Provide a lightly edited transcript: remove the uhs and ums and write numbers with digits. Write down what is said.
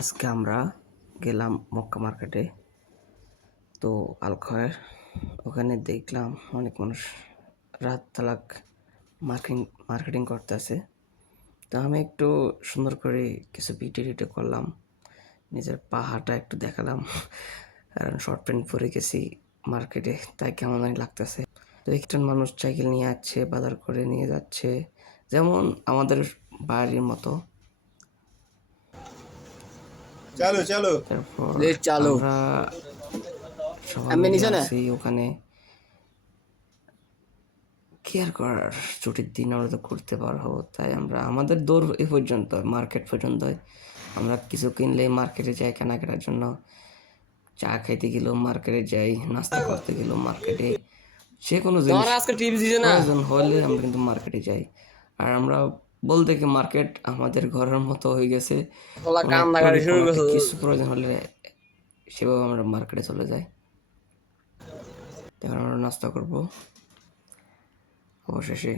আজকে আমরা গেলাম মক্কা মার্কেটে। তো আলখয়ের ওখানে দেখলাম অনেক মানুষ রাত তালাক মার্কেটিং করতেছে। তো আমি একটু সুন্দর করে কিছু ভিডিও করলাম, নিজের পাহাড়টা একটু দেখালাম, কারণ শর্ট প্যান্ট পরে গেছি মার্কেটে, তাই কেমন জানি লাগতেছে। তো একজন মানুষ সাইকেল নিয়ে আসছে, বাজার করে নিয়ে যাচ্ছে, যেমন আমাদের বাড়ির মতো। চালু চালু তারপর চালু আমরা সবাই আমি মিলে নিছো না আছি ওখানে। কি আর করার, ছুটির দিন আমরা তো ঘুরতে পারবো, তাই আমরা আমাদের দৌড় এ পর্যন্ত, মার্কেট পর্যন্ত। আমরা কিছু কিনলেই মার্কেটে যাই কেনাকাটার জন্য, চা খাইতে গেলেও মার্কেটে যাই, নাস্তা করতে গেলেও মার্কেটে, যে কোনো জিনিস তোমার আজকে টিপস দিছে না প্রয়োজন হলে আমরা কিন্তু মার্কেটে যাই। আর আমরা বলতে কি মার্কেট আমাদের ঘরের মতো হয়ে গেছে। ওলা কোনো কান্নাকাটি শুরু কোনো করছে কিছু প্রয়োজন হলে সেভাবে আমরা মার্কেটে চলে যাই। তখন আমরা নাস্তা করবো, অবশেষে